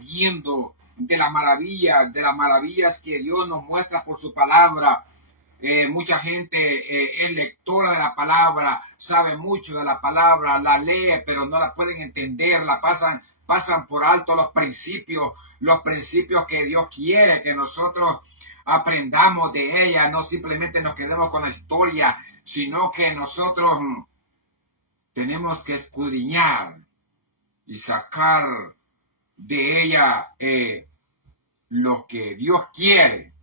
aprendiendo de las maravillas que Dios nos muestra por su palabra. Mucha gente es lectora de la palabra, sabe mucho de la palabra, la lee, pero no la pueden entender, la pasan por alto los principios que Dios quiere que nosotros aprendamos de ella. No simplemente nos quedemos con la historia, sino que nosotros tenemos que escudriñar y sacar de ella lo que Dios quiere.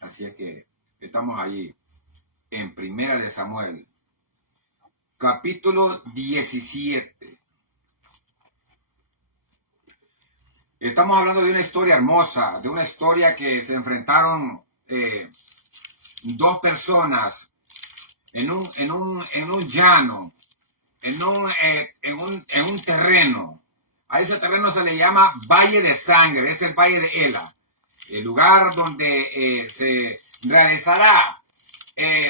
Así es que estamos allí en Primera de Samuel, capítulo 17. Estamos hablando de una historia hermosa, de una historia que se enfrentaron dos personas en un llano, en un terreno. A ese terreno se le llama Valle de Sangre, es el Valle de Ela, el lugar donde se realizará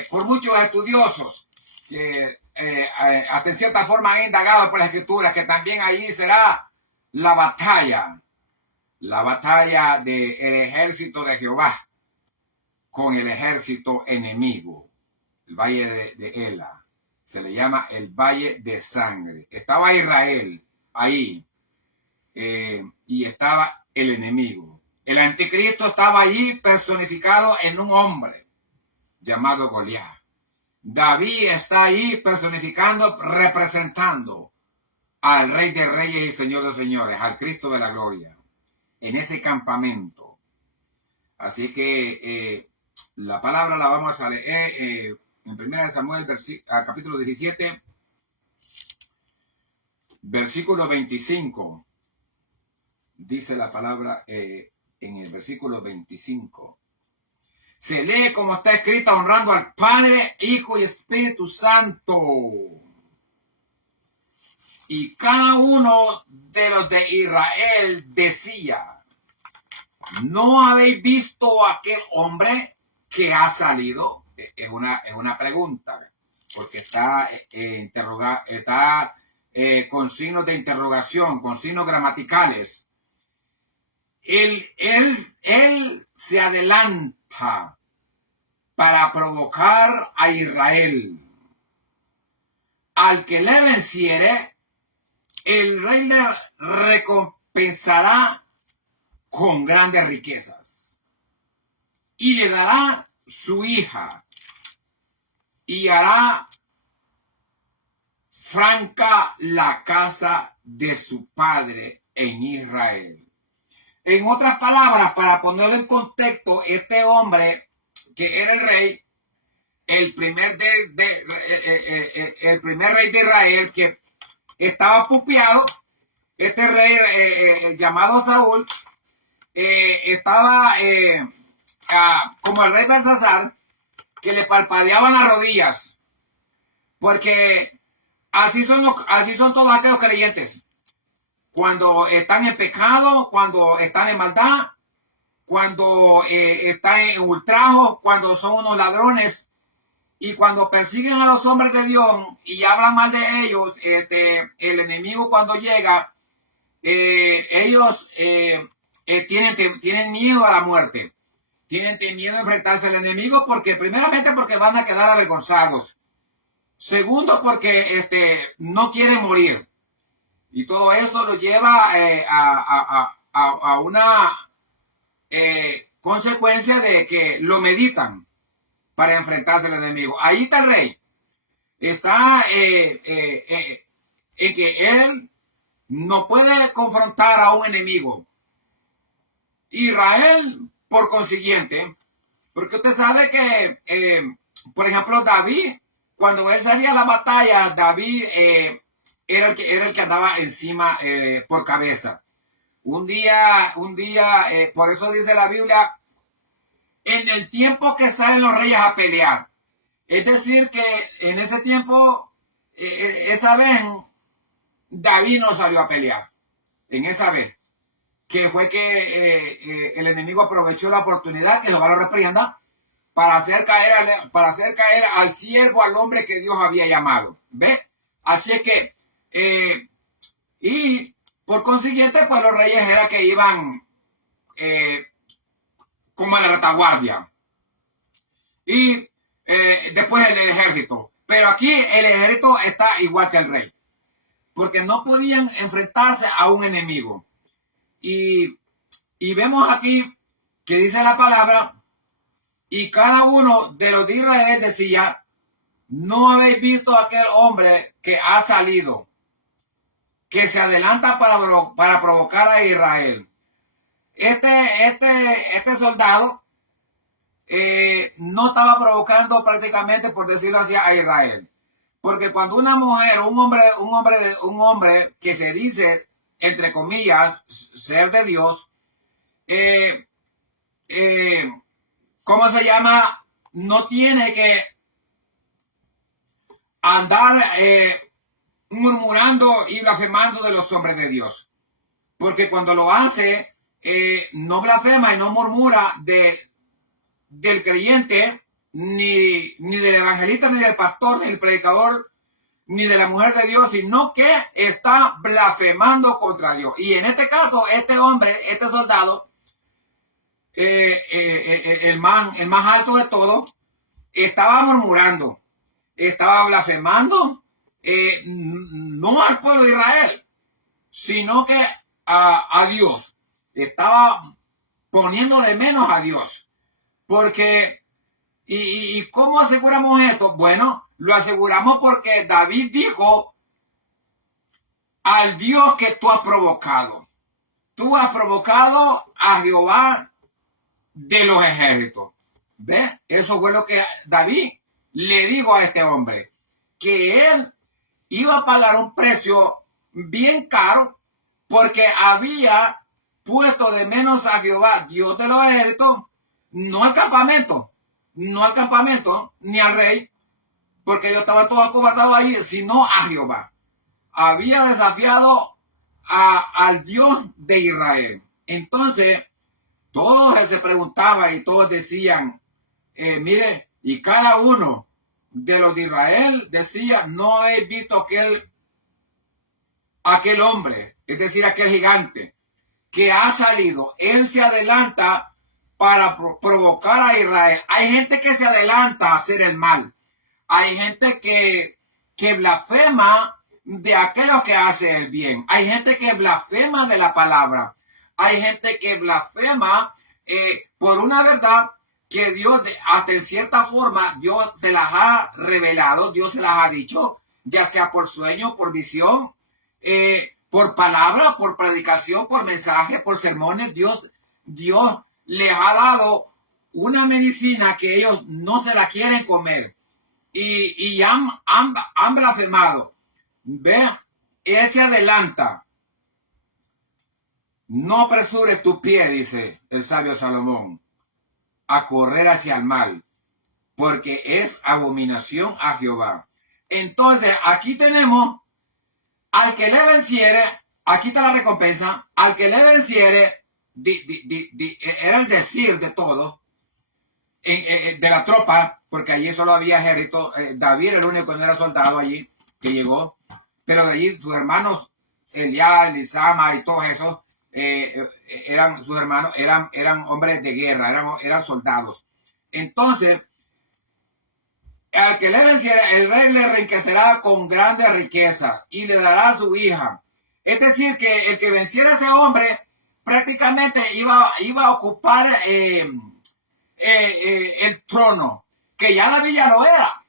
por muchos estudiosos que hasta en cierta forma han indagado por la Escritura que también allí será la batalla del ejército de Jehová con el ejército enemigo. El Valle de Ela se le llama el Valle de Sangre. Estaba Israel ahí y estaba el enemigo. El anticristo estaba allí personificado en un hombre llamado Goliat. David está ahí personificando, representando al Rey de Reyes y Señor de Señores, al Cristo de la Gloria, en ese campamento. Así que la palabra la vamos a leer en 1 Samuel, capítulo 17, versículo 25. Dice la palabra en el versículo 25. Se lee como está escrita, honrando al Padre, Hijo y Espíritu Santo. Y cada uno de los de Israel decía: ¿no habéis visto a aquel hombre que ha salido? Es una pregunta, porque está con signos de interrogación, con signos gramaticales. Él se adelanta para provocar a Israel. Al que le venciere, el rey le recompensará con grandes riquezas y le dará su hija y hará franca la casa de su padre en Israel. En otras palabras, para ponerlo en contexto, este hombre que era el rey, el primer rey de Israel, que estaba pupiado, este rey llamado Saúl, estaba como el rey Belsasar, que le parpadeaban las rodillas, porque así son todos aquellos creyentes. Cuando están en pecado, cuando están en maldad, cuando están en ultrajo, cuando son unos ladrones, y cuando persiguen a los hombres de Dios y hablan mal de ellos, el enemigo cuando llega, ellos tienen miedo a la muerte, tienen miedo a enfrentarse al enemigo, primeramente porque van a quedar avergonzados, segundo porque no quieren morir. Y todo eso lo lleva a una consecuencia de que lo meditan para enfrentarse al enemigo. Ahí está el rey. Está en que él no puede confrontar a un enemigo. Israel, por consiguiente, porque usted sabe que, por ejemplo, David, cuando él salía a la batalla, David era el que andaba encima por cabeza. Un día, por eso dice la Biblia, en el tiempo que salen los reyes a pelear. Es decir, que en ese tiempo, esa vez, David no salió a pelear. En esa vez, que fue que el enemigo aprovechó la oportunidad, que Jehová lo reprenda, para hacer caer al siervo, al hombre que Dios había llamado. ¿Ve? Así es que, y Por consiguiente, pues los reyes era que iban como en la retaguardia. Y después el ejército. Pero aquí el ejército está igual que el rey. Porque no podían enfrentarse a un enemigo. Y vemos aquí que dice la palabra, y cada uno de los de Israel decía, no habéis visto a aquel hombre que ha salido, que se adelanta para provocar a Israel. Este soldado no estaba provocando prácticamente, por decirlo así, a Israel. Porque cuando una mujer, un hombre que se dice, entre comillas, ser de Dios, ¿cómo se llama? No tiene que andar murmurando y blasfemando de los hombres de Dios. Porque cuando lo hace, no blasfema y no murmura del creyente, ni del evangelista, ni del pastor, ni del predicador, ni de la mujer de Dios, sino que está blasfemando contra Dios. Y en este caso, este hombre, este soldado, el más alto de todos, estaba murmurando, estaba blasfemando, no al pueblo de Israel, sino que a Dios. Estaba poniendo de menos a Dios. Porque, ¿y cómo aseguramos esto? Bueno, lo aseguramos porque David dijo al Dios que tú has provocado. Tú has provocado a Jehová de los ejércitos. ¿Ves? Eso fue lo que David le dijo a este hombre. Que él iba a pagar un precio bien caro porque había puesto de menos a Jehová, Dios de los ejércitos, no al campamento, ni al rey, porque ellos estaban todos acobardados ahí, sino a Jehová. Había desafiado al Dios de Israel. Entonces, todos se preguntaban y todos decían, mire, y cada uno de los de Israel decía, no habéis visto aquel hombre, es decir, aquel gigante que ha salido. Él se adelanta para provocar a Israel. Hay gente que se adelanta a hacer el mal. Hay gente que blasfema de aquello que hace el bien. Hay gente que blasfema de la palabra. Hay gente que blasfema por una verdad que Dios, hasta en cierta forma, Dios se las ha revelado, Dios se las ha dicho, ya sea por sueño, por visión, por palabra, por predicación, por mensaje, por sermones. Dios les ha dado una medicina que ellos no se la quieren comer y han blasfemado. Vea, él se adelanta. No apresures tu pie, dice el sabio Salomón, a correr hacia el mal, porque es abominación a Jehová. Entonces, aquí tenemos al que le venciere, aquí está la recompensa, al que le venciere, era el decir de todo, de la tropa, porque allí solo había ejército. David era el único que no era soldado allí, que llegó, pero de allí sus hermanos, Eliab, Elisama y todos esos, eran sus hermanos, eran hombres de guerra, eran soldados. Entonces, al que le venciera, el rey le enriquecerá con grande riqueza y le dará a su hija. Es decir, que el que venciera a ese hombre prácticamente iba a ocupar el trono, que ya David ya lo era.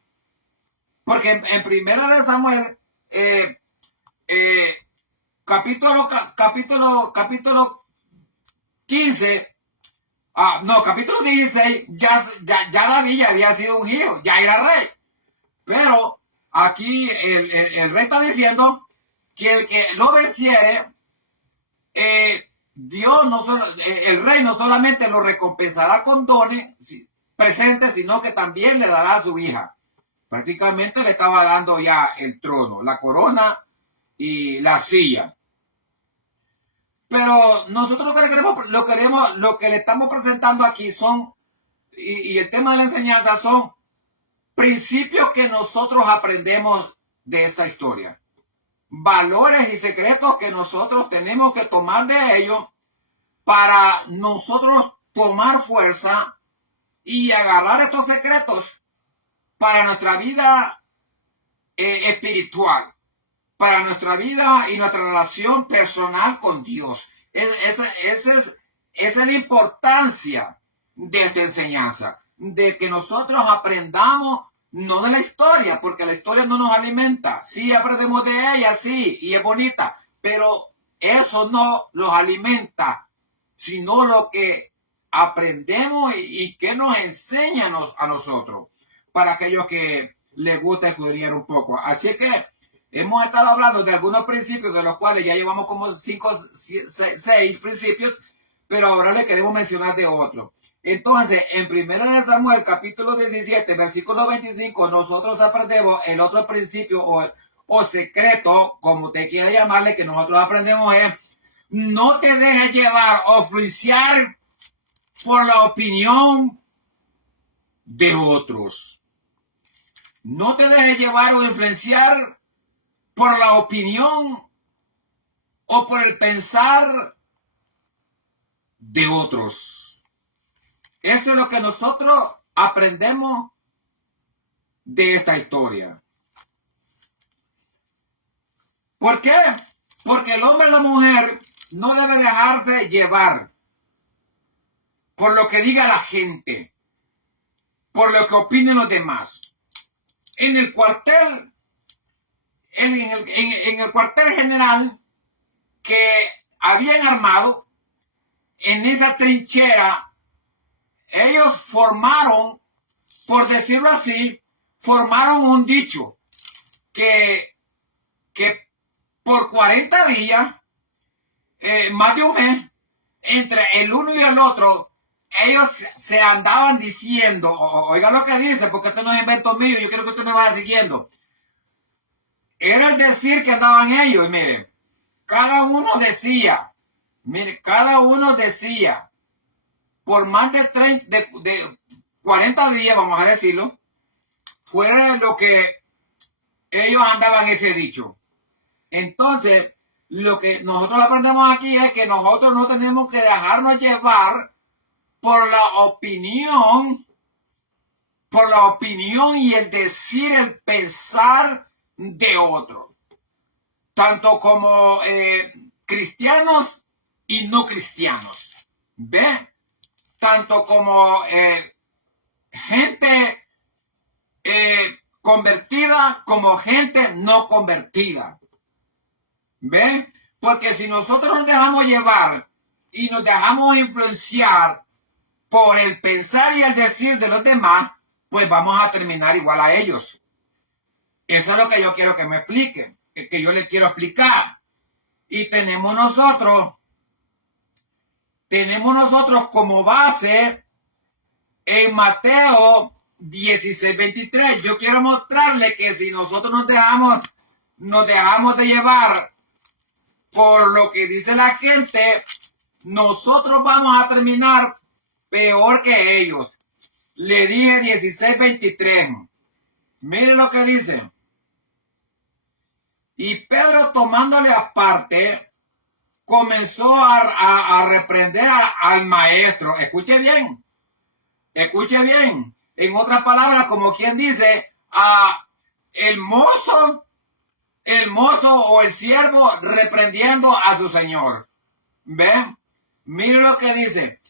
Porque en Primera de Samuel, capítulo 15, capítulo 16, ya David ya había sido ungido, ya era rey. Pero aquí el rey está diciendo que el que lo venciere, Dios no solo, el rey no solamente lo recompensará con dones presentes, sino que también le dará a su hija. Prácticamente le estaba dando ya el trono, la corona y la silla. Pero nosotros lo que le estamos presentando aquí son, y el tema de la enseñanza son principios que nosotros aprendemos de esta historia. valores y secretos que nosotros tenemos que tomar de ellos para nosotros tomar fuerza y agarrar estos secretos para nuestra vida espiritual, para nuestra vida y nuestra relación personal con Dios. Esa es la importancia de esta enseñanza, de que nosotros aprendamos no de la historia, porque la historia no nos alimenta. Sí, aprendemos de ella, sí, y es bonita, pero eso no los alimenta, sino lo que aprendemos y que nos enseña a nosotros, para aquellos que les gusta estudiar un poco. Así que hemos estado hablando de algunos principios, de los cuales ya llevamos como 5, 6 principios, pero ahora le queremos mencionar de otro. Entonces, en 1 Samuel, capítulo 17, versículo 25, nosotros aprendemos el otro principio o secreto, como usted quiera llamarle, que nosotros aprendemos es: no te dejes llevar o influenciar por la opinión de otros. No te dejes llevar o influenciar por la opinión o por el pensar de otros. Eso es lo que nosotros aprendemos de esta historia. ¿Por qué? Porque el hombre y la mujer no debe dejarse llevar por lo que diga la gente, por lo que opinen los demás. En el cuartel, en el cuartel general que habían armado, en esa trinchera, ellos formaron, por decirlo así, formaron un dicho que por 40 días, más de un mes, entre el uno y el otro, ellos se andaban diciendo, oiga lo que dice, porque este no es invento mío, yo quiero que usted me vaya siguiendo. Era el decir que andaban ellos, y mire, cada uno decía, por más de 40 días, vamos a decirlo, fuera lo que ellos andaban ese dicho. Entonces, lo que nosotros aprendemos aquí es que nosotros no tenemos que dejarnos llevar por la opinión y el decir, el pensar de otros, tanto como cristianos y no cristianos, ¿ve? Tanto como gente convertida como gente no convertida, ¿ve? Porque si nosotros nos dejamos llevar y nos dejamos influenciar por el pensar y el decir de los demás, pues vamos a terminar igual a ellos. Eso es lo que yo quiero que me expliquen, que yo les quiero explicar. Y tenemos nosotros como base en Mateo 16:23. Yo quiero mostrarle que si nosotros nos dejamos de llevar por lo que dice la gente, nosotros vamos a terminar peor que ellos. Le dije 16:23. Miren lo que dice. Y Pedro, tomándole aparte, comenzó a reprender al maestro. Escuche bien. En otras palabras, como quien dice, el mozo o el siervo reprendiendo a su señor. ¿Ven? Mire lo que dice.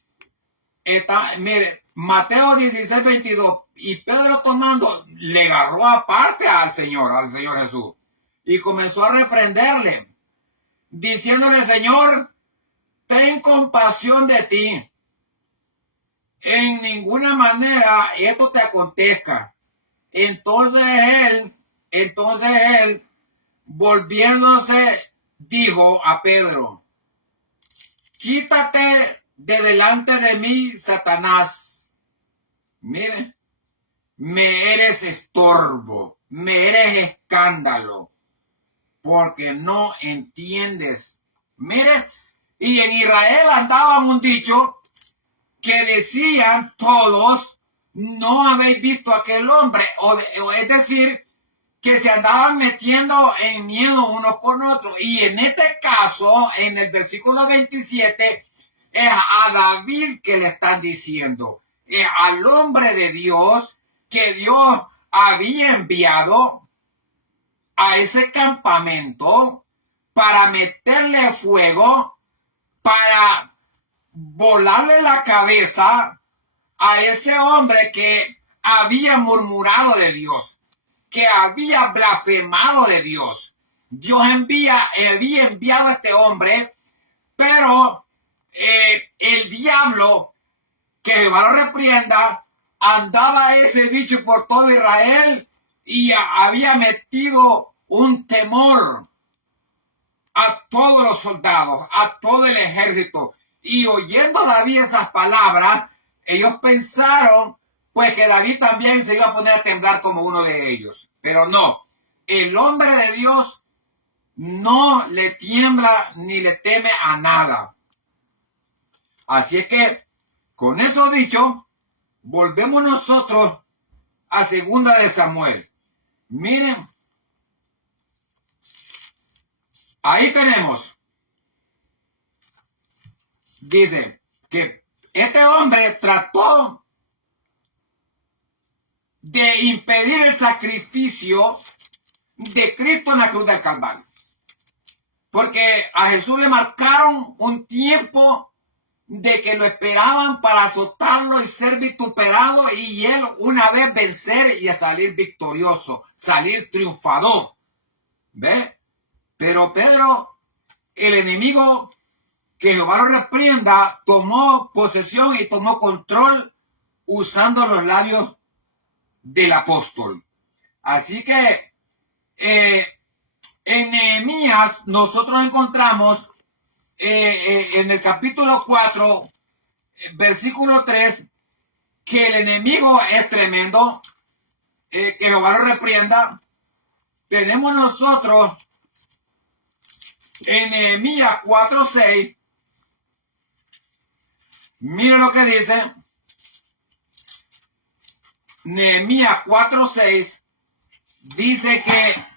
Mire, Mateo 16:22. Y Pedro tomando, le agarró aparte al Señor Jesús. Y comenzó a reprenderle, diciéndole: Señor, ten compasión de ti. En ninguna manera esto te acontezca. Entonces él, volviéndose, dijo a Pedro: quítate de delante de mí, Satanás. Mire, me eres estorbo, me eres escándalo, porque no entiendes. Mire, y en Israel andaban un dicho que decían todos: no habéis visto a aquel hombre, o es decir, que se andaban metiendo en miedo uno con otro. Y en este caso, en el versículo 27, es a David que le están diciendo, al hombre de Dios que Dios había enviado a ese campamento para meterle fuego, para volarle la cabeza a ese hombre que había murmurado de Dios, que había blasfemado de Dios. Dios había enviado a este hombre, pero el diablo, que Jehová lo reprienda, andaba ese dicho por todo Israel y había metido un temor a todos los soldados, a todo el ejército. Y oyendo David esas palabras, ellos pensaron pues que David también se iba a poner a temblar como uno de ellos. Pero no, el hombre de Dios no le tiembla ni le teme a nada. Así es que, con eso dicho, volvemos nosotros a 2 de Samuel. Miren, ahí tenemos, dice que este hombre trató de impedir el sacrificio de Cristo en la cruz del Calvario. Porque a Jesús le marcaron un tiempo de que lo esperaban para azotarlo y ser vituperado, y él una vez vencer y a salir victorioso, salir triunfador. ¿Ve? Pero Pedro, el enemigo, que Jehová lo reprenda, tomó posesión y tomó control usando los labios del apóstol. Así que en Nehemías nosotros encontramos en el capítulo 4, versículo 3, que el enemigo es tremendo, que Jehová lo reprienda. Tenemos nosotros en Nehemías 4:6, mire lo que dice. Nehemías 4:6 dice que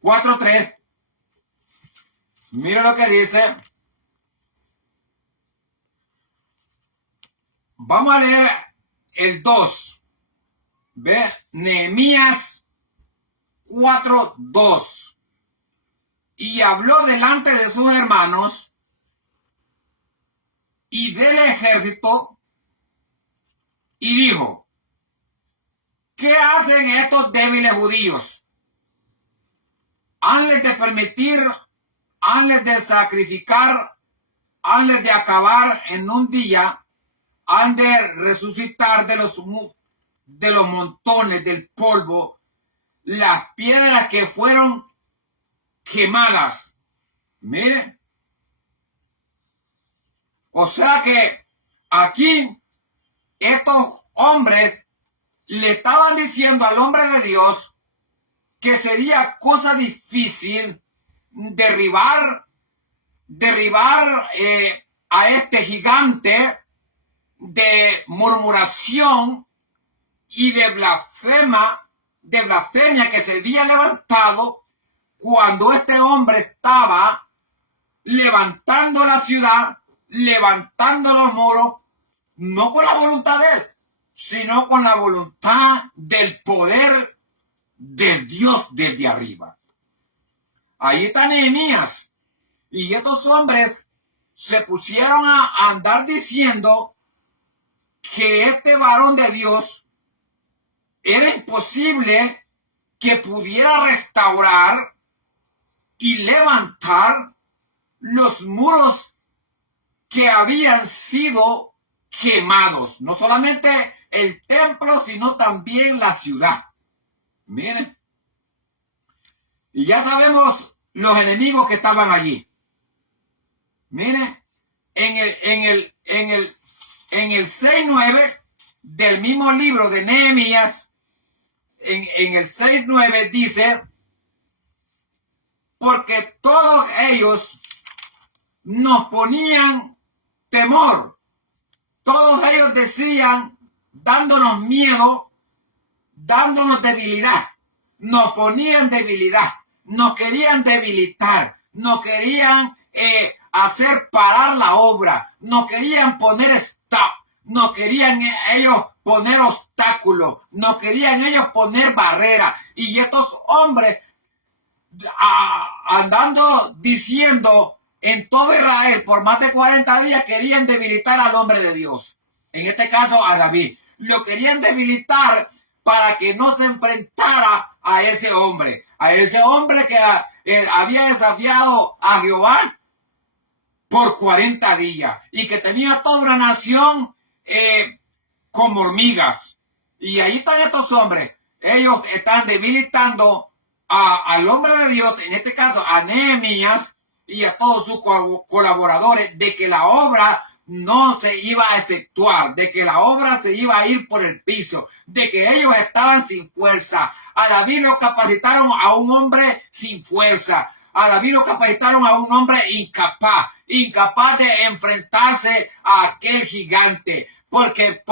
4:3, mire lo que dice. Vamos a leer el 2. ¿Ve? Nehemías 4:2. Y habló delante de sus hermanos y del ejército y dijo: ¿qué hacen estos débiles judíos? ¿Hanles de permitir, hanles de sacrificar, hanles de acabar en un día, han de resucitar de los montones del polvo las piedras que fueron quemadas? Miren. O sea que aquí estos hombres le estaban diciendo al hombre de Dios que sería cosa difícil derribar a este gigante de murmuración y de blasfemia que se había levantado cuando este hombre estaba levantando la ciudad, levantando los muros, no con la voluntad de él, sino con la voluntad del poder de Dios desde arriba. Ahí está Nehemías. Y estos hombres se pusieron a andar diciendo que este varón de Dios era imposible que pudiera restaurar y levantar los muros que habían sido quemados. No solamente el templo, sino también la ciudad. Miren. Y ya sabemos los enemigos que estaban allí. Miren, en el 6:9 del mismo libro de Nehemías, en el 6:9 dice: porque todos ellos nos ponían temor. Todos ellos decían, dándonos miedo, dándonos debilidad. Nos ponían debilidad, nos querían debilitar, nos querían hacer parar la obra, nos querían poner stop, nos querían ellos poner obstáculos, nos querían ellos poner barreras. Y estos hombres andando diciendo en todo Israel por más de 40 días querían debilitar al hombre de Dios. En este caso a David. Lo querían debilitar para que no se enfrentara a ese hombre que había desafiado a Jehová por 40 días y que tenía toda una nación como hormigas. Y ahí están estos hombres. Ellos están debilitando al hombre de Dios, en este caso a Nehemías y a todos sus colaboradores, de que la obra no se iba a efectuar, de que la obra se iba a ir por el piso, de que ellos estaban sin fuerza. A David lo capacitaron a un hombre sin fuerza. A David lo capacitaron a un hombre incapaz de enfrentarse a aquel gigante. ¿Por qué?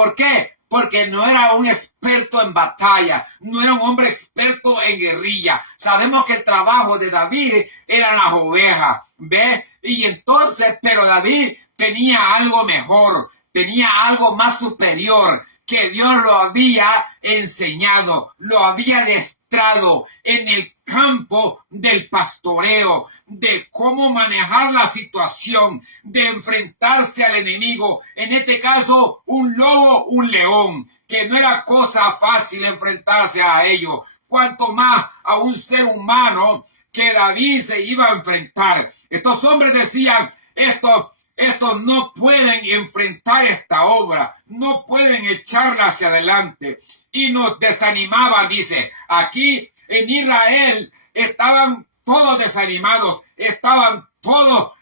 Porque no era un experto en batalla, no era un hombre experto en guerrilla. Sabemos que el trabajo de David eran las ovejas, ¿ves? Y entonces, pero David tenía algo mejor, tenía algo más superior, que Dios lo había enseñado, lo había demostrado en el campo del pastoreo, de cómo manejar la situación, de enfrentarse al enemigo, en este caso un lobo, un león, que no era cosa fácil enfrentarse a ellos, cuanto más a un ser humano que David se iba a enfrentar. Estos hombres decían, estos no pueden enfrentar esta obra, no pueden echarla hacia adelante. Y nos desanimaban, dice, aquí en Israel estaban todos desanimados, estaban todos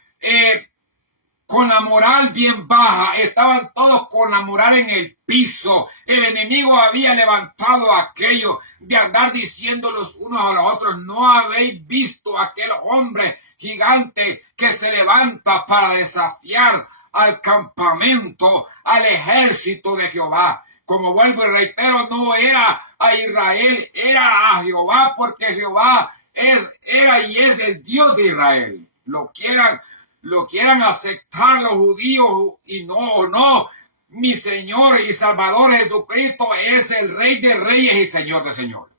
con la moral bien baja, estaban todos con la moral en el piso. El enemigo había levantado aquello de andar diciendo los unos a los otros, no habéis visto aquel hombre gigante que se levanta para desafiar al campamento, al ejército de Jehová. Como vuelvo y reitero, no era a Israel, era a Jehová, porque Jehová era y es el Dios de Israel. Lo quieran aceptar los judíos y no. Mi Señor y Salvador Jesucristo es el Rey de Reyes y Señor de Señores.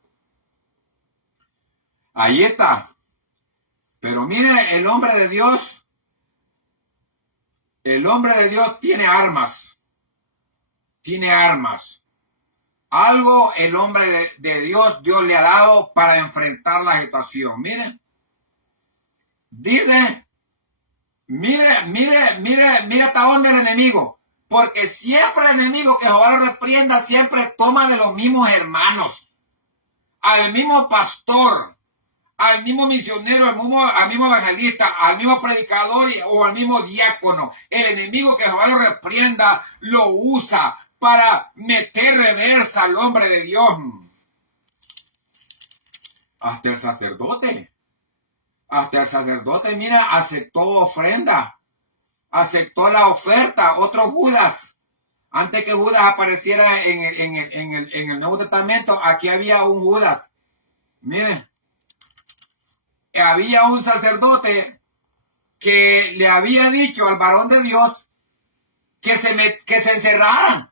Ahí está. Pero mire, el hombre de Dios tiene armas. Tiene armas. Algo el hombre de Dios le ha dado para enfrentar la situación. Mire. Dice, mire hasta dónde el enemigo. Porque siempre el enemigo, que Jehová lo reprenda, siempre toma de los mismos hermanos. Al mismo pastor, al mismo misionero, al mismo evangelista, al mismo predicador o al mismo diácono. El enemigo, que Jehová lo reprenda, lo usa para meter reversa al hombre de Dios. Hasta el sacerdote, mira, aceptó ofrenda, aceptó la oferta. Otro Judas, antes que Judas apareciera en el Nuevo Testamento, aquí había un Judas. Mire, había un sacerdote que le había dicho al varón de Dios que se encerraran,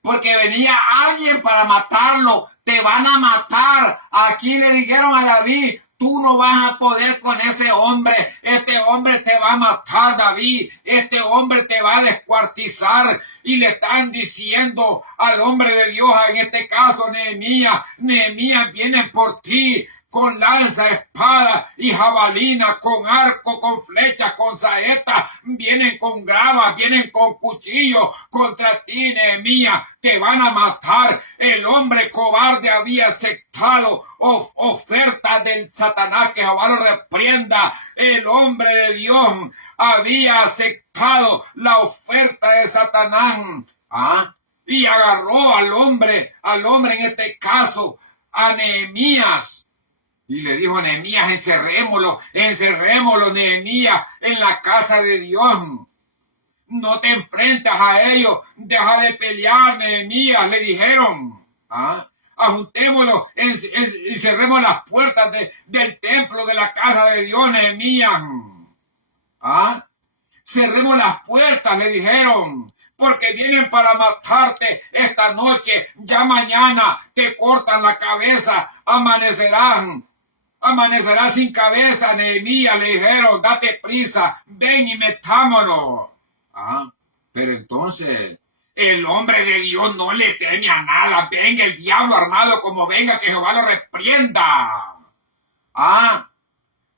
porque venía alguien para matarlo. Te van a matar. Aquí le dijeron a David, tú no vas a poder con ese hombre. Este hombre te va a matar, David. Este hombre te va a descuartizar. Y le están diciendo al hombre de Dios, en este caso Nehemías, viene por ti con lanza, espada y jabalina, con arco, con flecha, con saeta, vienen con gravas, vienen con cuchillos contra ti, Nehemías, te van a matar. El hombre cobarde había aceptado ofertas del Satanás, que Jehová lo reprenda. El hombre de Dios había aceptado la oferta de Satanás, y agarró al hombre en este caso, a Nehemías. Y le dijo a Nehemías, encerrémoslo, Nehemías, en la casa de Dios. No te enfrentas a ellos, deja de pelear, Nehemías, le dijeron. ajuntémoslo y cerremos las puertas del templo, de la casa de Dios, Nehemías. Cerremos las puertas, le dijeron, porque vienen para matarte esta noche. Ya mañana te cortan la cabeza, amanecerás sin cabeza, Nehemías, le dijeron, date prisa, ven y metámonos. Pero entonces el hombre de Dios no le teme a nada. Venga el diablo armado como venga, que Jehová lo reprenda.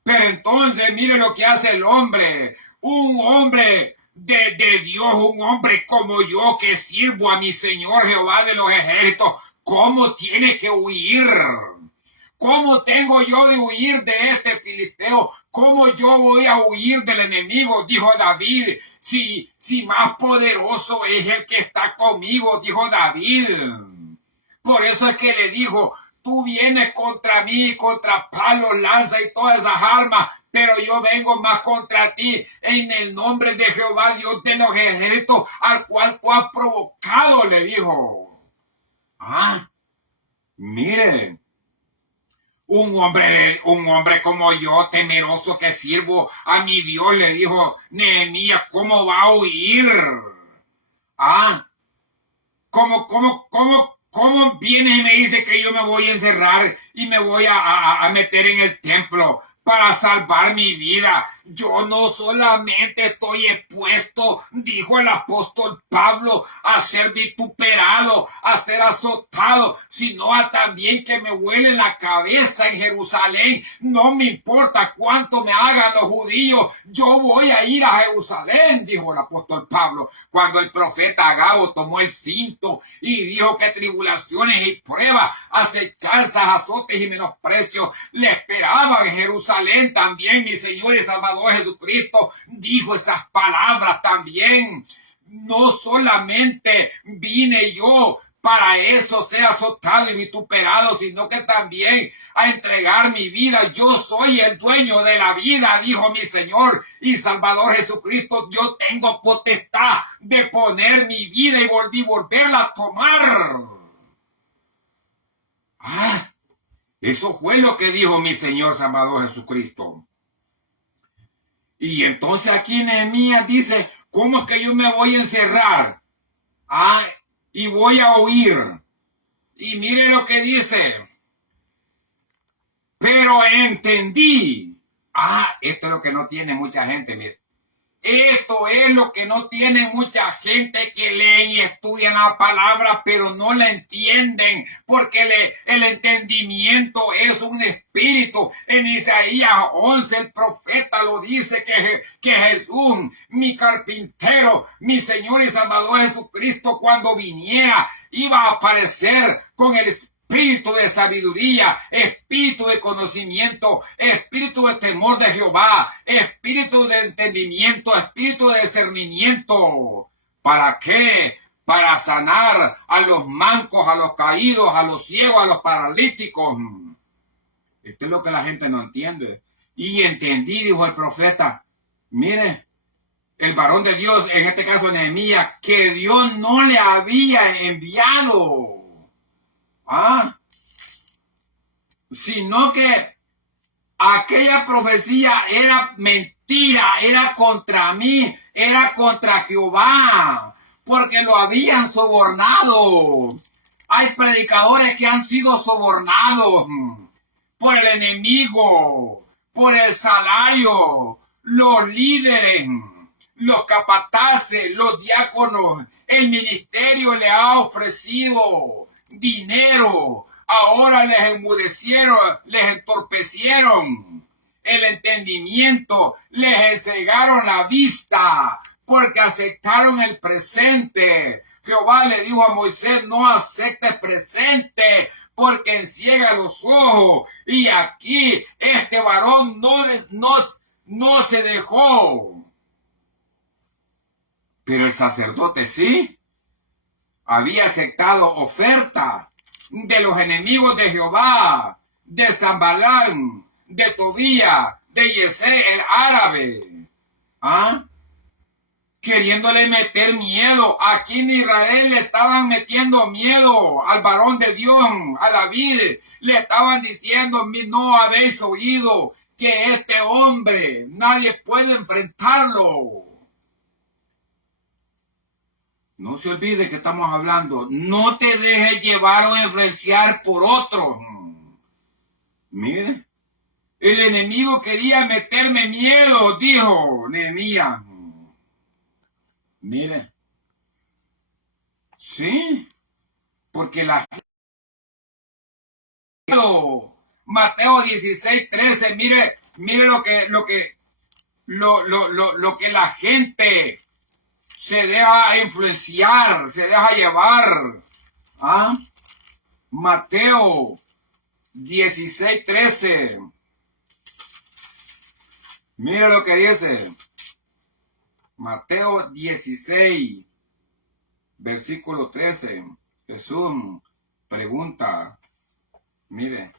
Pero entonces mire lo que hace el hombre. Un hombre de Dios, un hombre como yo que sirvo a mi Señor Jehová de los ejércitos. ¿Cómo tiene que huir? ¿Cómo tengo yo de huir de este filisteo? ¿Cómo yo voy a huir del enemigo? Dijo David. Si más poderoso es el que está conmigo, dijo David. Por eso es que le dijo, tú vienes contra mí, contra palos, lanza y todas esas armas, pero yo vengo más contra ti en el nombre de Jehová, Dios de los ejércitos, al cual tú has provocado, le dijo. Miren. Un hombre como yo, temeroso que sirvo a mi Dios, le dijo Nehemías, ¿cómo va a huir? ¿Cómo viene y me dice que yo me voy a encerrar y me voy a meter en el templo para salvar mi vida? Yo no solamente estoy expuesto, dijo el apóstol Pablo, a ser vituperado, a ser azotado, sino a también que me huele la cabeza en Jerusalén. No me importa cuánto me hagan los judíos, yo voy a ir a Jerusalén, dijo el apóstol Pablo, cuando el profeta Agabo tomó el cinto y dijo que tribulaciones y pruebas, acechanzas, azotes y menosprecios le esperaban en Jerusalén. También mi Señor y Salvador Jesucristo dijo esas palabras también. No solamente vine yo para eso, ser azotado y vituperado, sino que también a entregar mi vida. Yo soy el dueño de la vida, dijo mi Señor y Salvador Jesucristo. Yo tengo potestad de poner mi vida y volverla a tomar. Eso fue lo que dijo mi Señor Salvador Jesucristo. Y entonces aquí Nehemías dice, ¿cómo es que yo me voy a encerrar? Y voy a huir. Y mire lo que dice. Pero entendí. Esto es lo que no tiene mucha gente, mire. Esto es lo que no tiene mucha gente que leen y estudian la palabra, pero no la entienden, porque el entendimiento es un espíritu. En Isaías 11 el profeta lo dice que Jesús, mi carpintero, mi Señor y Salvador Jesucristo, cuando viniera, iba a aparecer con el espíritu de sabiduría, espíritu de conocimiento, espíritu de temor de Jehová, espíritu de entendimiento, espíritu de discernimiento. ¿Para qué? Para sanar a los mancos, a los caídos, a los ciegos, a los paralíticos. Esto es lo que la gente no entiende. Y entendí, dijo el profeta, mire, el varón de Dios, en este caso Nehemías, que Dios no le había enviado. Sino que aquella profecía era mentira, era contra mí, era contra Jehová, porque lo habían sobornado. Hay predicadores que han sido sobornados por el enemigo, por el salario, los líderes, los capataces, los diáconos. El ministerio le ha ofrecido dinero, ahora les enmudecieron, les entorpecieron el entendimiento, les cegaron la vista, porque aceptaron el presente. Jehová le dijo a Moisés, no aceptes presente, porque enciega los ojos. Y aquí este varón no se dejó. Pero el sacerdote sí. Había aceptado oferta de los enemigos de Jehová, de Sanballat, de Tobías, de Gesem el árabe. queriéndole meter miedo. Aquí en Israel le estaban metiendo miedo al varón de Dios, a David. Le estaban diciendo, no habéis oído que este hombre nadie puede enfrentarlo. No se olvide que estamos hablando. No te dejes llevar o influenciar por otros. Mire, el enemigo quería meterme miedo, dijo Nehemías. Mire, sí, porque Mateo 16:13, mire lo que la gente se deja influenciar, se deja llevar. ¿Ah? Mateo 16:13. Mire lo que dice. Mateo 16, versículo 13. Jesús pregunta, mire,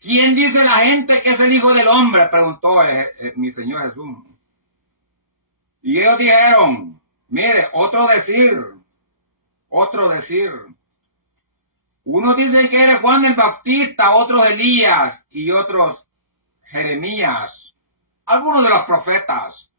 ¿quién dice la gente que es el Hijo del Hombre? Preguntó mi Señor Jesús. Y ellos dijeron, mire, otro decir. Unos dicen que eres Juan el Bautista, otros Elías y otros Jeremías, algunos de los profetas.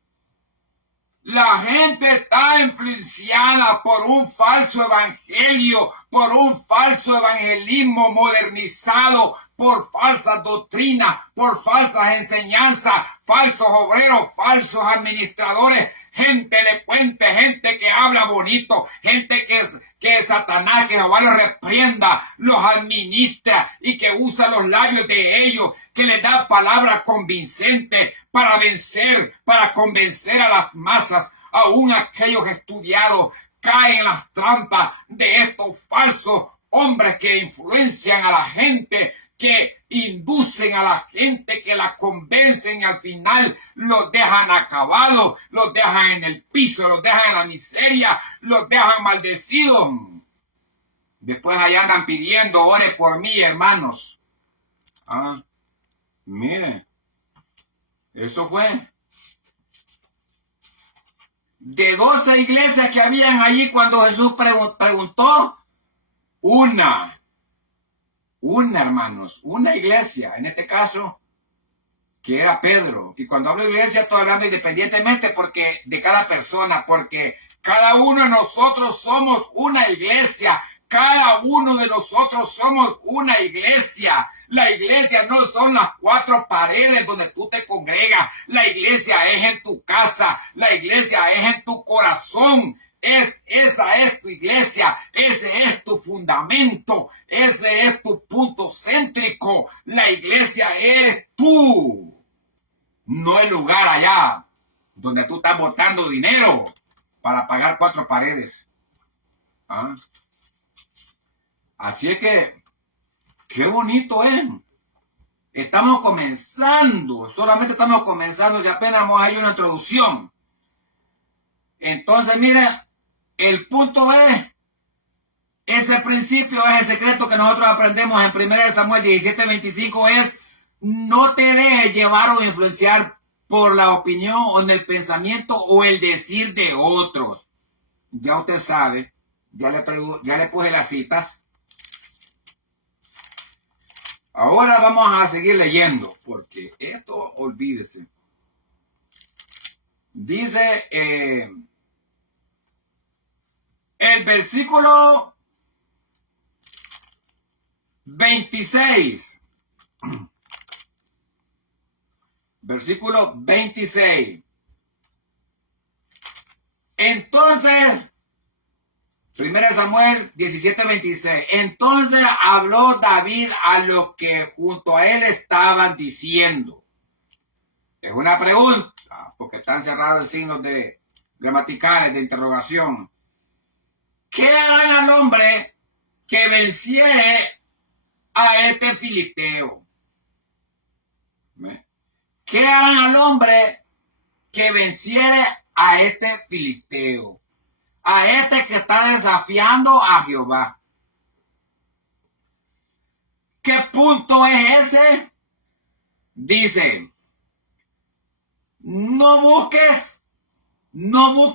La gente está influenciada por un falso evangelio, por un falso evangelismo modernizado, por falsas doctrinas, por falsas enseñanzas, falsos obreros, falsos administradores, gente elocuente, gente que habla bonito, gente que Satanás, que Jehová los reprenda, los administra y que usa los labios de ellos, que les da palabras convincentes para vencer, para convencer a las masas. Aún aquellos estudiados caen en las trampas de estos falsos hombres que influencian a la gente, que inducen a la gente, que la convencen y al final los dejan acabados, los dejan en el piso, los dejan en la miseria, los dejan maldecidos. Después allá andan pidiendo, ore por mí, hermanos. Mire, eso fue. De 12 iglesias que habían allí cuando Jesús preguntó, una, hermanos, una iglesia, en este caso, que era Pedro. Y cuando hablo de iglesia estoy hablando independientemente porque de cada persona, porque cada uno de nosotros somos una iglesia. Cada uno de nosotros somos una iglesia. La iglesia no son las 4 paredes donde tú te congregas. La iglesia es en tu casa. La iglesia es en tu corazón. Esa es tu iglesia. Ese es tu fundamento. Ese es tu punto céntrico. La iglesia eres tú. No el lugar allá donde tú estás botando dinero para pagar 4 paredes. Así es que, qué bonito es. Estamos comenzando, solamente estamos comenzando, si apenas hay una introducción. Entonces, mira, el punto es, ese principio, ese secreto que nosotros aprendemos en 1 Samuel 17:25 es, no te dejes llevar o influenciar por la opinión o en el pensamiento o el decir de otros. Ya usted sabe, ya le puse las citas. Ahora vamos a seguir leyendo, porque esto, olvídese. Dice el versículo 26. Versículo 26. Entonces, 1 Samuel 17:26. Entonces habló David a los que junto a él estaban diciendo. Es una pregunta, porque están cerrados en signos de gramaticales de interrogación. ¿Qué harán al hombre que venciere a este filisteo? ¿Qué harán al hombre que venciere a este filisteo? A este que está desafiando a Jehová. ¿Qué punto es ese? Dice, no busques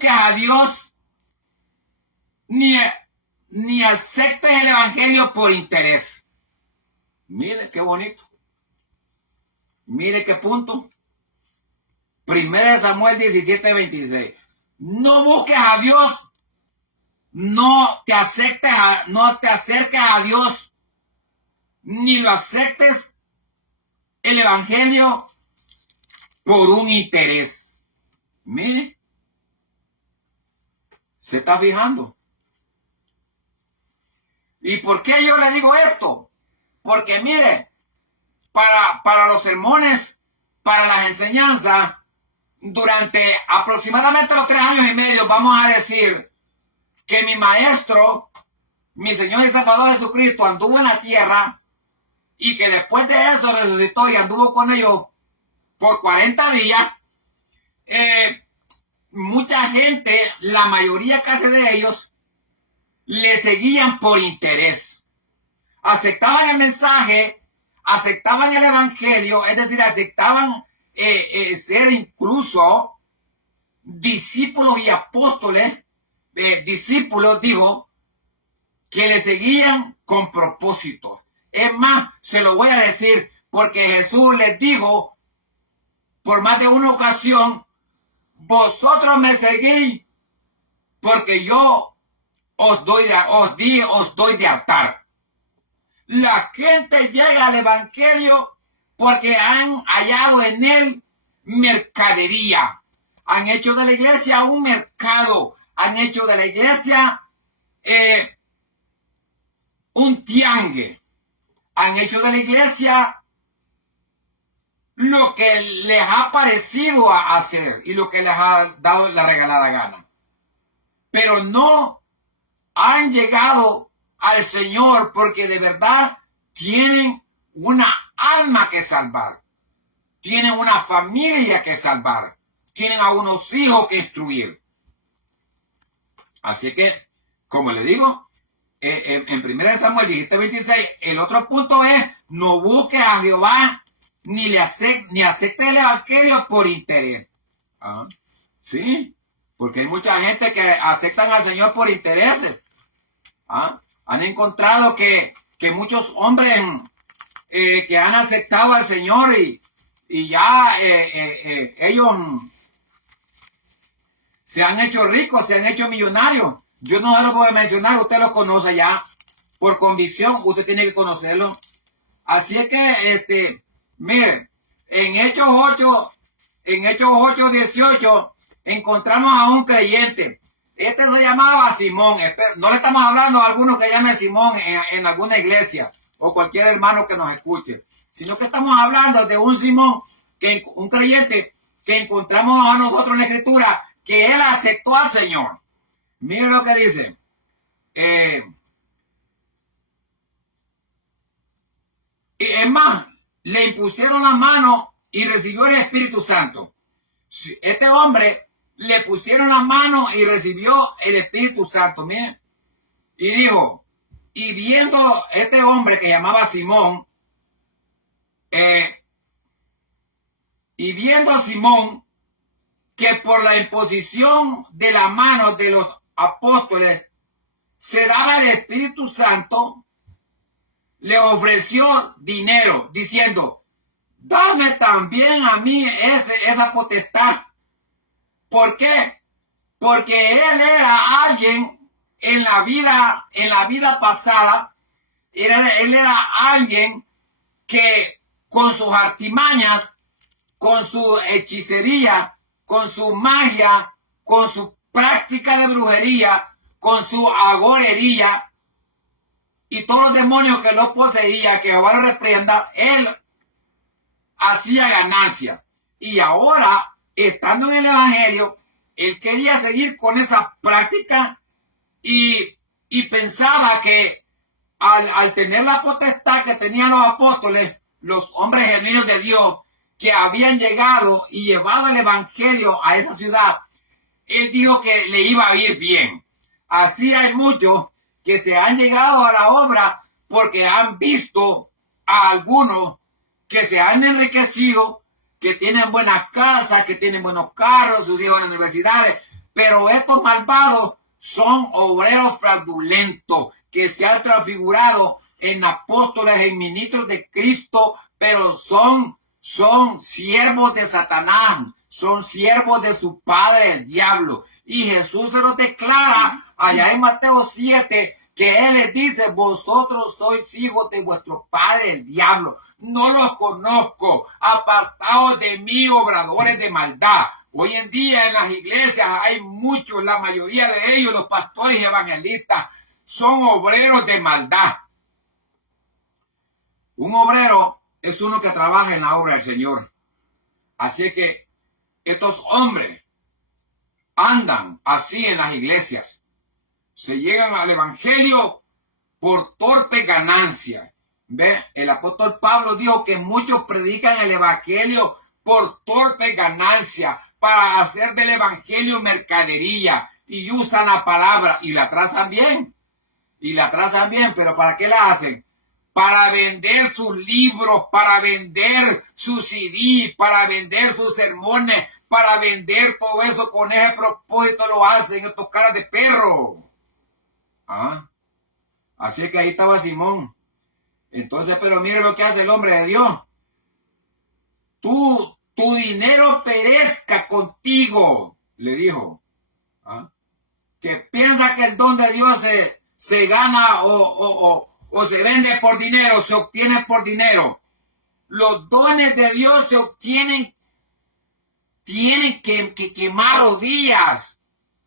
a Dios ni aceptes el evangelio por interés. Mire qué bonito. Mire qué punto. 1 Samuel 17:26. No busques a Dios, no te acerques a Dios, ni lo aceptes el evangelio por un interés. Mire, ¿se está fijando? ¿Y por qué yo le digo esto? Porque mire, para los sermones, para las enseñanzas, durante aproximadamente los 3 años y medio, vamos a decir que mi maestro, mi Señor y Salvador Jesucristo, anduvo en la tierra y que después de eso resucitó y anduvo con ellos por 40 días. Mucha gente, la mayoría casi de ellos, le seguían por interés. Aceptaban el mensaje, aceptaban el evangelio, es decir, aceptaban ser incluso discípulos y apóstoles, discípulos, digo, que le seguían con propósito. Es más, se lo voy a decir, porque Jesús les dijo por más de una ocasión: vosotros me seguís porque yo os doy de hartar. La gente llega al evangelio porque han hallado en él mercadería. Han hecho de la iglesia un mercado. Han hecho de la iglesia un tiangue. Han hecho de la iglesia lo que les ha parecido hacer y lo que les ha dado la regalada gana. Pero no han llegado al Señor porque de verdad tienen una alma que salvar, tienen una familia que salvar, tienen a unos hijos que instruir. Así que, como le digo, en 1 Samuel 17:26, el otro punto es: no busques a Jehová ni acepte el evangelio por interés. ¿Ah? Sí, porque hay mucha gente que aceptan al Señor por intereses. ¿Ah? Han encontrado que muchos hombres que han aceptado al Señor y ya ellos se han hecho ricos, se han hecho millonarios. Yo no se lo voy a mencionar, usted los conoce ya. Por convicción, usted tiene que conocerlo. Así es que, miren, en Hechos 8:18, encontramos a un creyente. Este se llamaba Simón. No le estamos hablando a alguno que llame Simón en alguna iglesia o cualquier hermano que nos escuche, sino que estamos hablando de un Simón, un creyente que encontramos a nosotros en la Escritura, que él aceptó al Señor. Miren lo que dice. Y es más, le impusieron la mano y recibió el Espíritu Santo. Este hombre le pusieron la mano y recibió el Espíritu Santo. Miren. Y dijo, y viendo este hombre que llamaba Simón, y viendo Simón que por la imposición de la mano de los apóstoles se daba el Espíritu Santo, le ofreció dinero, diciendo: dame también a mí esa potestad. ¿Por qué? Porque él era alguien en la vida pasada, él era alguien que con sus artimañas, con su hechicería, con su magia, con su práctica de brujería, con su agorería y todos los demonios que lo poseía, que Jehová lo reprenda, él hacía ganancia. Y ahora, estando en el evangelio, él quería seguir con esa práctica y pensaba que al tener la potestad que tenían los apóstoles, los hombres genuinos de Dios, que habían llegado y llevado el evangelio a esa ciudad, él dijo que le iba a ir bien. Así hay muchos que se han llegado a la obra porque han visto a algunos que se han enriquecido, que tienen buenas casas, que tienen buenos carros, sus hijos en las universidades, pero estos malvados son obreros fraudulentos que se han transfigurado en apóstoles, en ministros de Cristo, pero son siervos de Satanás, son siervos de su padre, el diablo. Y Jesús se los declara allá en Mateo 7, que Él les dice, vosotros sois hijos de vuestro padre, el diablo. No los conozco, apartados de mí, obradores de maldad. Hoy en día en las iglesias hay muchos, la mayoría de ellos, los pastores y evangelistas, son obreros de maldad. Un obrero es uno que trabaja en la obra del Señor. Así que estos hombres andan así en las iglesias. Se llegan al evangelio por torpe ganancia. ¿Ve? El apóstol Pablo dijo que muchos predican el evangelio por torpe ganancia, para hacer del evangelio mercadería, y usan la palabra y la trazan bien. Y la trazan bien, pero ¿para qué la hacen? Para vender sus libros, para vender sus CD, para vender sus sermones, para vender todo eso. Con ese propósito lo hacen estos caras de perro. ¿Ah? Así que ahí estaba Simón. Entonces, pero mire lo que hace el hombre de Dios. Tu dinero perezca contigo, le dijo. ¿Ah? Que piensa que el don de Dios se gana o se vende por dinero, se obtiene por dinero. Los dones de Dios se obtienen, tienen que quemar rodillas,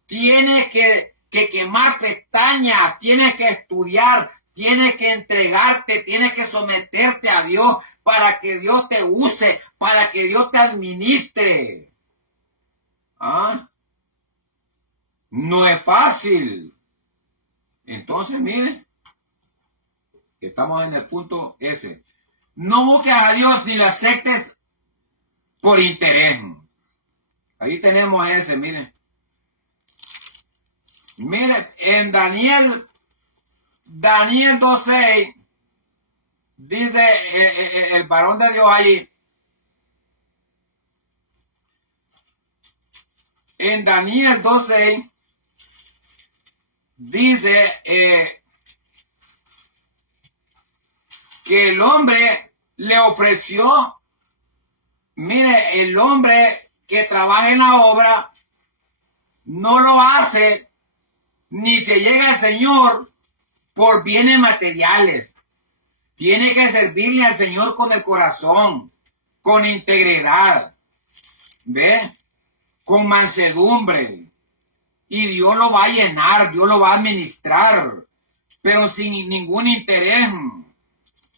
tienes que quemar pestañas, tienes que estudiar, tienes que entregarte, tienes que someterte a Dios para que Dios te use, para que Dios te administre. ¿Ah? No es fácil. Entonces, mire, estamos en el punto ese. No busques a Dios ni le aceptes por interés. Ahí tenemos ese, mire. Mire, en Daniel 2:6, dice el varón de Dios allí. En Daniel 2:6 dice que el hombre le ofreció, mire, el hombre que trabaja en la obra no lo hace ni se llega al Señor por bienes materiales. Tiene que servirle al Señor con el corazón, con integridad, ¿ve? Con mansedumbre. Y Dios lo va a llenar, Dios lo va a administrar, pero sin ningún interés,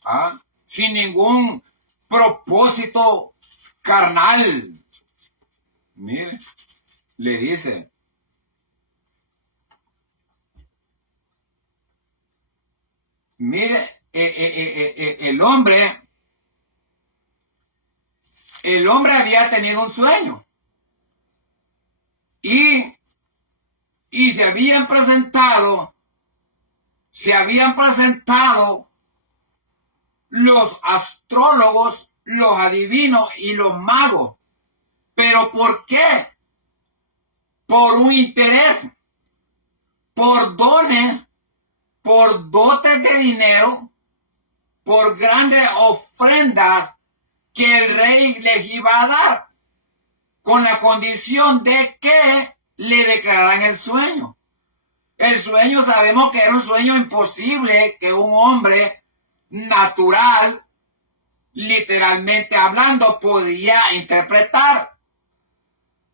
¿ah? Sin ningún propósito carnal. Mire, le dice. Mire, el hombre había tenido un sueño. Y se habían presentado los astrólogos, los adivinos y los magos. ¿Pero por qué? Por un interés, por dones, por dotes de dinero, por grandes ofrendas que el rey les iba a dar, con la condición de que le declararan el sueño. El sueño, sabemos que era un sueño imposible que un hombre natural, literalmente hablando, podía interpretar.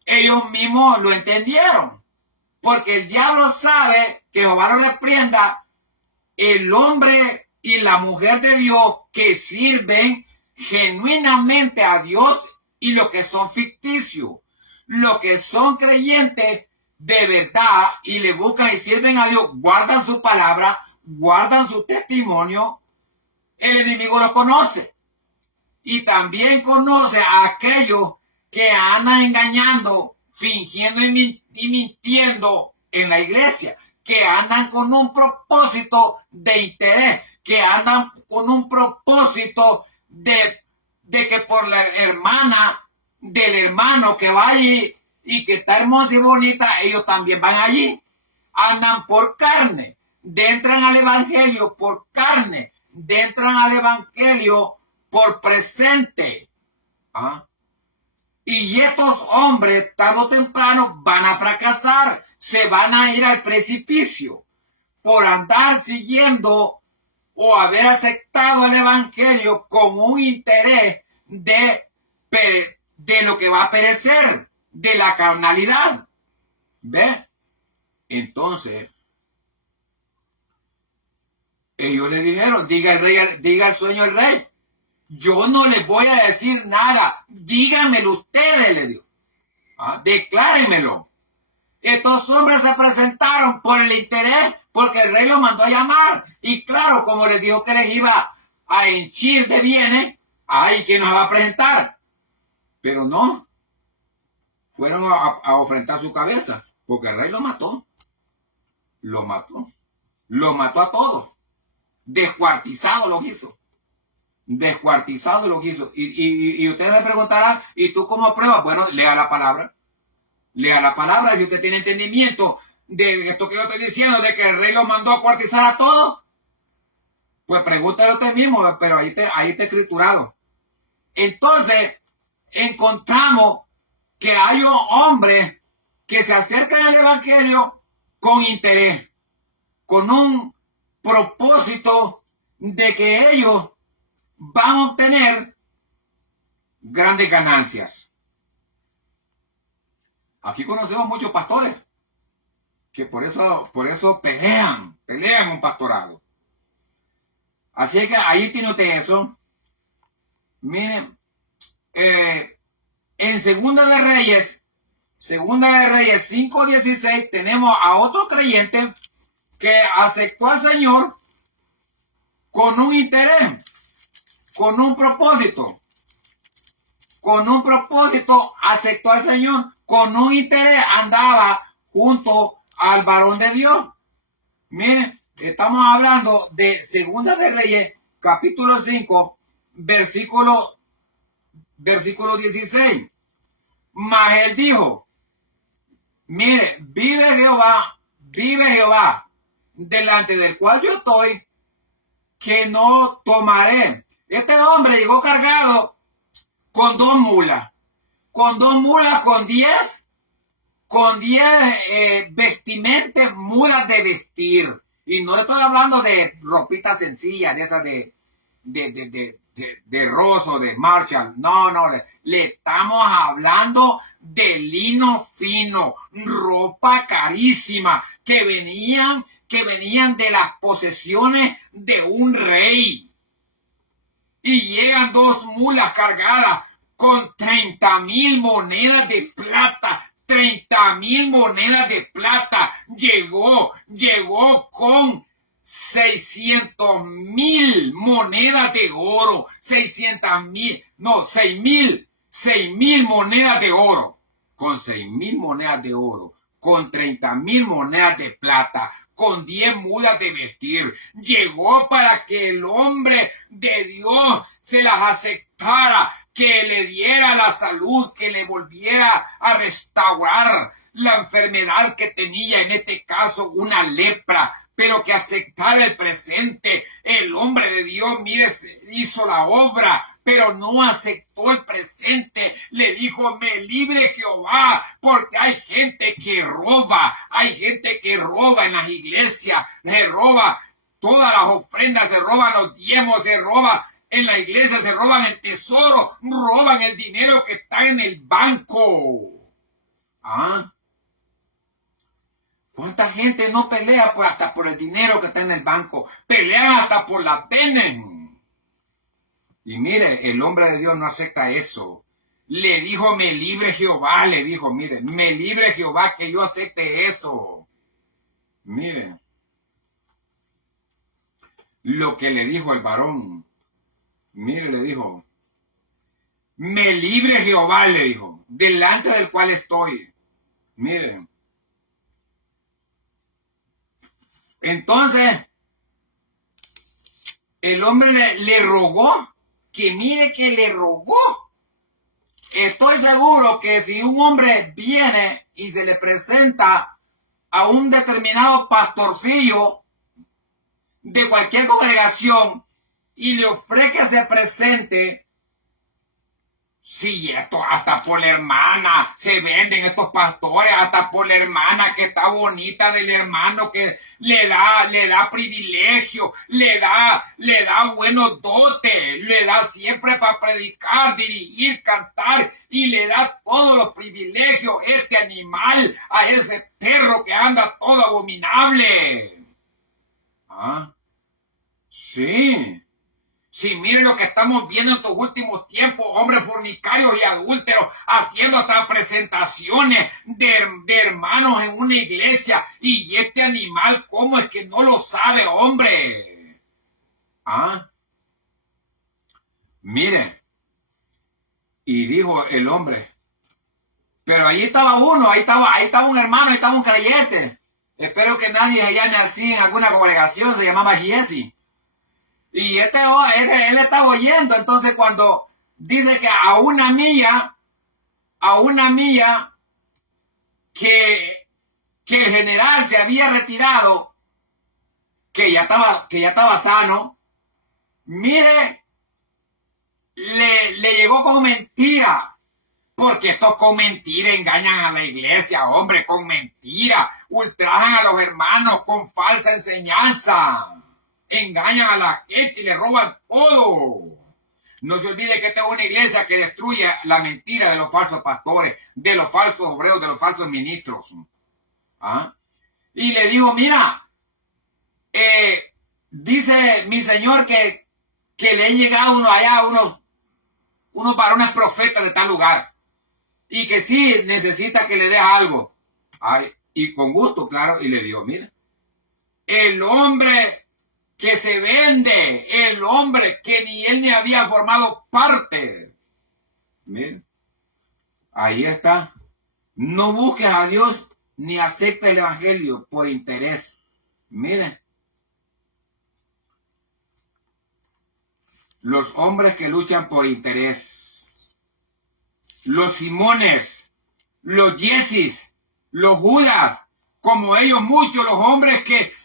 Ellos mismos lo entendieron, porque el diablo sabe, que Jehová lo reprenda, el hombre y la mujer de Dios que sirven genuinamente a Dios y los que son ficticios, los que son creyentes de verdad y le buscan y sirven a Dios, guardan su palabra, guardan su testimonio. El enemigo los conoce y también conoce a aquellos que andan engañando, fingiendo y mintiendo en la iglesia, que andan con un propósito de interés, que andan con un propósito de que por la hermana del hermano que va allí y que está hermosa y bonita, ellos también van allí. Andan por carne, entran al evangelio por carne, entran al evangelio por presente. ¿Ah? Y estos hombres, tarde o temprano, van a fracasar, se van a ir al precipicio por andar siguiendo o haber aceptado el evangelio con un interés de lo que va a perecer, de la carnalidad. ¿Ve? Entonces, ellos le dijeron, diga el sueño al rey. Yo no les voy a decir nada. Díganmelo ustedes, le dijo. Declárenmelo. Estos hombres se presentaron por el interés, porque el rey los mandó a llamar. Y claro, como les dijo que les iba a henchir de bienes, ay, ¿quién nos va a presentar? Pero no. Fueron a ofrendar su cabeza, porque el rey lo mató. Lo mató. Lo mató a todos. Descuartizado lo hizo. Descuartizado lo hizo. Y ustedes se preguntarán, ¿y tú cómo pruebas? Bueno, lea la palabra. Lea la palabra. Si usted tiene entendimiento de esto que yo estoy diciendo, de que el rey lo mandó a cuartizar a todos, pues pregúntale usted mismo, pero ahí está escriturado. Entonces, encontramos que hay hombres que se acercan al evangelio con interés, con un propósito de que ellos van a obtener grandes ganancias. Aquí conocemos muchos pastores que por eso pelean un pastorado. Así que ahí tiene usted eso. Miren, en Segunda de Reyes 5:16 tenemos a otro creyente que aceptó al Señor con un interés, con un propósito. Con un propósito aceptó al Señor, con un interés andaba junto al varón de Dios. Miren, estamos hablando de Segunda de Reyes, capítulo 5, versículo 16. Mas él dijo, mire, vive Jehová, delante del cual yo estoy, que no tomaré. Este hombre llegó cargado con 2 mulas, con 10 vestimentas, mulas de vestir. Y no le estoy hablando de ropitas sencillas, de esas de Ross o de Marshall. No, le estamos hablando de lino fino, ropa carísima, que venían de las posesiones de un rey. Y llegan 2 mulas cargadas con 30,000 monedas de plata. 30,000 monedas de plata. Llegó con 600,000 monedas de oro. 6,000 monedas de oro. Con 6,000 monedas de oro. Con 30,000 monedas de plata, con 10 mulas de vestir. Llegó para que el hombre de Dios se las aceptara, que le diera la salud, que le volviera a restaurar la enfermedad que tenía, en este caso una lepra, pero que aceptara el presente. El hombre de Dios, mire, hizo la obra, pero no aceptó el presente. Le dijo, me libre Jehová, porque hay gente que roba en las iglesias, se roba todas las ofrendas, se roban los diezmos, se roba en la iglesia, se roban el tesoro, roban el dinero que está en el banco. ¿Cuánta gente no pelea hasta por el dinero que está en el banco? Pelean hasta por la pena. Y mire, el hombre de Dios no acepta eso. Le dijo, me libre Jehová, le dijo, mire, me libre Jehová que yo acepte eso. Miren lo que le dijo el varón. Mire, le dijo, me libre Jehová, le dijo, delante del cual estoy. Miren. Entonces, el hombre le rogó, que mire que le rogó Estoy seguro que si un hombre viene y se le presenta a un determinado pastorcillo de cualquier congregación y le ofrece que se presente, sí, esto hasta por la hermana se venden estos pastores, hasta por la hermana que está bonita del hermano que le da privilegio, le da buenos dotes, le da siempre para predicar, dirigir, cantar y le da todos los privilegios este animal a ese perro que anda todo abominable. ¿Ah? Sí. Sí, miren lo que estamos viendo en estos últimos tiempos, hombres fornicarios y adúlteros haciendo hasta presentaciones de hermanos en una iglesia. Y este animal, ¿cómo es que no lo sabe, hombre? ¿Ah? Miren, y dijo el hombre, pero ahí estaba uno, ahí estaba un hermano, ahí estaba un creyente. Espero que nadie se llame así en alguna congregación, se llamaba Jesse. Y él estaba oyendo, entonces cuando dice que a una milla que el general se había retirado, que ya estaba sano, mire, le llegó con mentira, porque estos con mentira engañan a la iglesia, hombre, con mentira, ultrajan a los hermanos con falsa enseñanza. Engañan a la gente y le roban todo. No se olvide que esta es una iglesia que destruye la mentira de los falsos pastores, de los falsos obreros, de los falsos ministros. ¿Ah? Y le digo, mira, dice mi señor que le han llegado unos varones profetas de tal lugar y que sí necesita que le dé algo. Ay, y con gusto, claro, y le digo, mira, el hombre que se vende, el hombre que ni él ni había formado parte. Miren, ahí está. No busques a Dios ni aceptes el evangelio por interés. Miren, los hombres que luchan por interés, los Simones, los Yesis, los Judas, como ellos muchos, los hombres que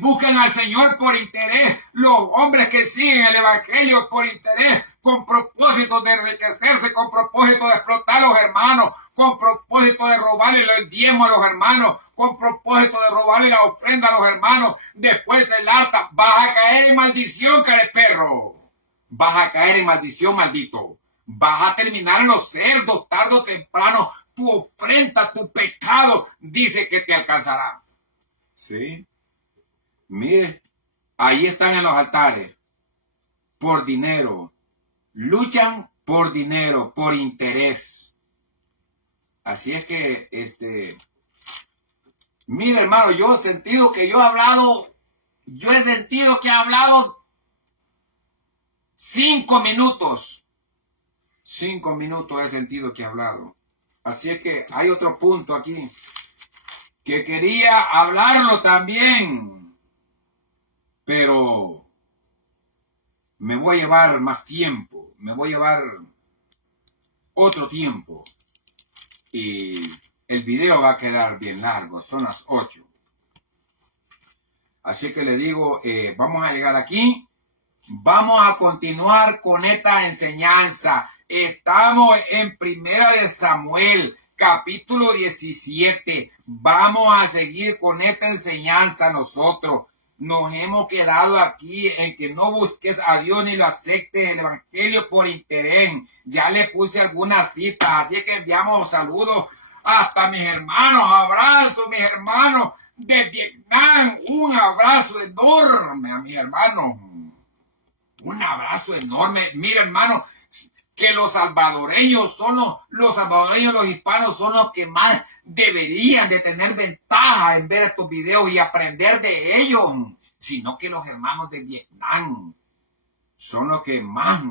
buscan al Señor por interés, los hombres que siguen el evangelio por interés, con propósito de enriquecerse, con propósito de explotar a los hermanos, con propósito de robarle el diezmo a los hermanos, con propósito de robarle la ofrenda a los hermanos. Después del harta, vas a caer en maldición, careperro. Vas a caer en maldición, maldito. Vas a terminar en los cerdos, tarde o temprano. Tu ofrenda, tu pecado, dice que te alcanzará. ¿Sí? Mire, ahí están en los altares, por dinero, luchan por dinero, por interés. Así es que, mire hermano, yo he sentido que he hablado 5 minutos. 5 minutos he sentido que he hablado. Así es que hay otro punto aquí que quería hablarlo también. Pero me voy a llevar más tiempo, me voy a llevar otro tiempo y el video va a quedar bien largo, son las 8. Así que le digo, vamos a llegar aquí, vamos a continuar con esta enseñanza. Estamos en 1 Samuel, capítulo 17. Vamos a seguir con esta enseñanza nosotros. Nos hemos quedado aquí en que no busques a Dios ni lo aceptes el evangelio por interés. Ya le puse algunas citas, así que enviamos saludos hasta mis hermanos, abrazos, mis hermanos de Vietnam, un abrazo enorme a mis hermanos, un abrazo enorme. Mira hermano, que los salvadoreños, los hispanos son los que más deberían de tener ventaja en ver estos videos y aprender de ellos, sino que los hermanos de Vietnam son los que más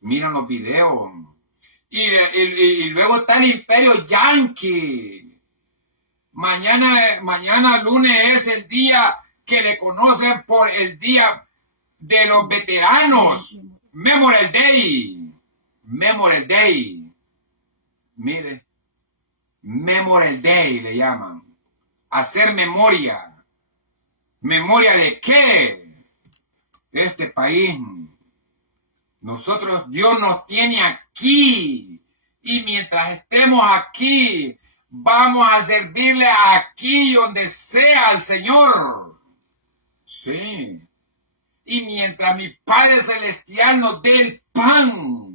miran los videos. Y luego está el imperio yanqui. Mañana lunes es el día que le conocen por el día de los veteranos, Memorial Day. Mire, Memorial Day le llaman. Hacer memoria. ¿Memoria de qué? De este país. Nosotros, Dios nos tiene aquí. Y mientras estemos aquí, vamos a servirle aquí donde sea al Señor. Sí. Y mientras mi Padre Celestial nos dé el pan,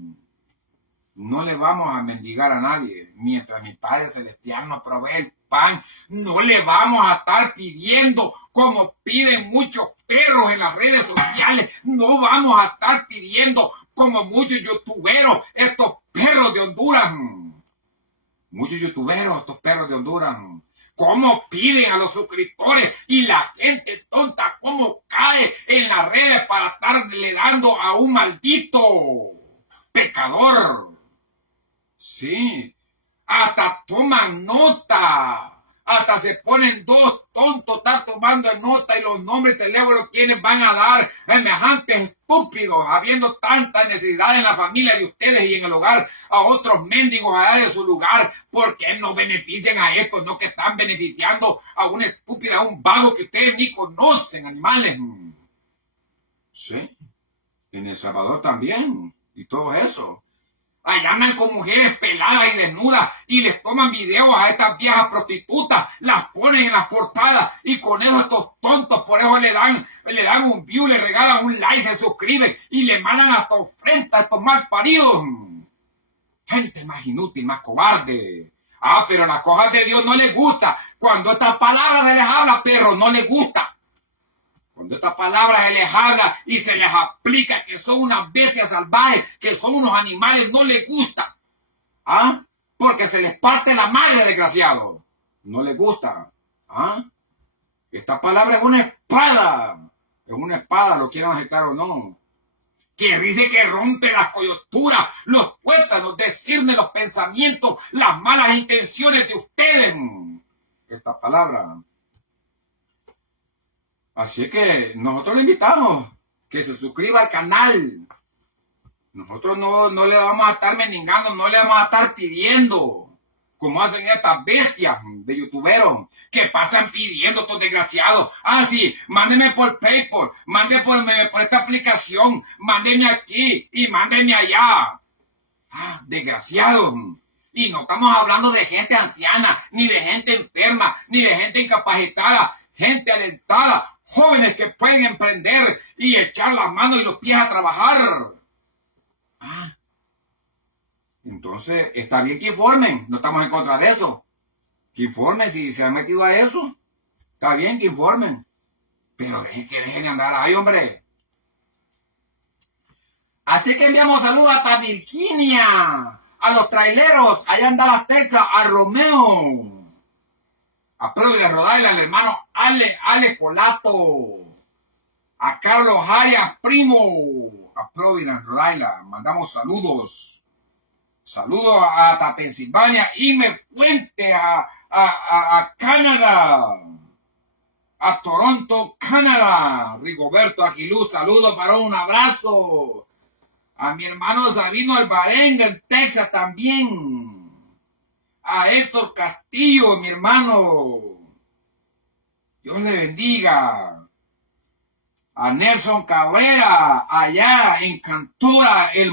no le vamos a mendigar a nadie. Mientras mi Padre Celestial nos provee el pan, no le vamos a estar pidiendo como piden muchos perros en las redes sociales. No vamos a estar pidiendo como muchos youtuberos, estos perros de Honduras. Muchos youtuberos, estos perros de Honduras. Cómo piden a los suscriptores y la gente tonta, cómo cae en las redes para estarle dando a un maldito pecador. Sí, hasta toman nota, hasta se ponen dos tontos, estar tomando nota y los nombres de teléfono quienes van a dar semejantes estúpidos, habiendo tanta necesidad en la familia de ustedes y en el hogar, a otros mendigos allá de su lugar, porque no benefician a estos, no que están beneficiando a una estúpida, a un vago que ustedes ni conocen, animales. Sí, en El Salvador también, y todo eso. Allá andan con mujeres peladas y desnudas y les toman videos a estas viejas prostitutas, las ponen en las portadas y con eso estos tontos por eso le dan un view, le regalan un like, se suscriben y le mandan hasta ofrenda a estos mal paridos. Gente más inútil, más cobarde. Pero las cosas de Dios no les gusta. Cuando estas palabras se les habla, perro, no les gusta. Cuando estas palabras se les habla y se les aplica que son unas bestias salvajes, que son unos animales, no les gusta. Porque se les parte la madre, desgraciado. No les gusta. Esta palabra es una espada. Es una espada, lo quieran aceptar o no. Que dice que rompe las coyunturas, los tuétanos, decirme los pensamientos, las malas intenciones de ustedes. Esta palabra. Así que nosotros le invitamos que se suscriba al canal. Nosotros no le vamos a estar mendigando, no le vamos a estar pidiendo, como hacen estas bestias de youtuberos, que pasan pidiendo estos desgraciados. Sí, mándeme por PayPal, mándeme por esta aplicación, mándeme aquí y mándeme allá. Desgraciados. Y no estamos hablando de gente anciana, ni de gente enferma, ni de gente incapacitada, gente alentada, jóvenes que pueden emprender y echar las manos y los pies a trabajar. Entonces, está bien que informen, no estamos en contra de eso. Que informen si se han metido a eso. Está bien que informen. Pero dejen de andar ahí, hombre. Así que enviamos saludos hasta Virginia, a los traileros, allá en Dallas, Texas, a Romeo, a Providence, Rhode Island, al hermano Ale Colato, a Carlos Arias, primo, a Providence, Rhode Island. Mandamos saludos. Saludos hasta Pensilvania y me fuente a Canadá, a Toronto, Canadá. Rigoberto Aguilú, saludos para un abrazo. A mi hermano Sabino Alvarenga en Texas también. A Héctor Castillo, mi hermano. Dios le bendiga. A Nelson Cabrera, allá en Cantora, el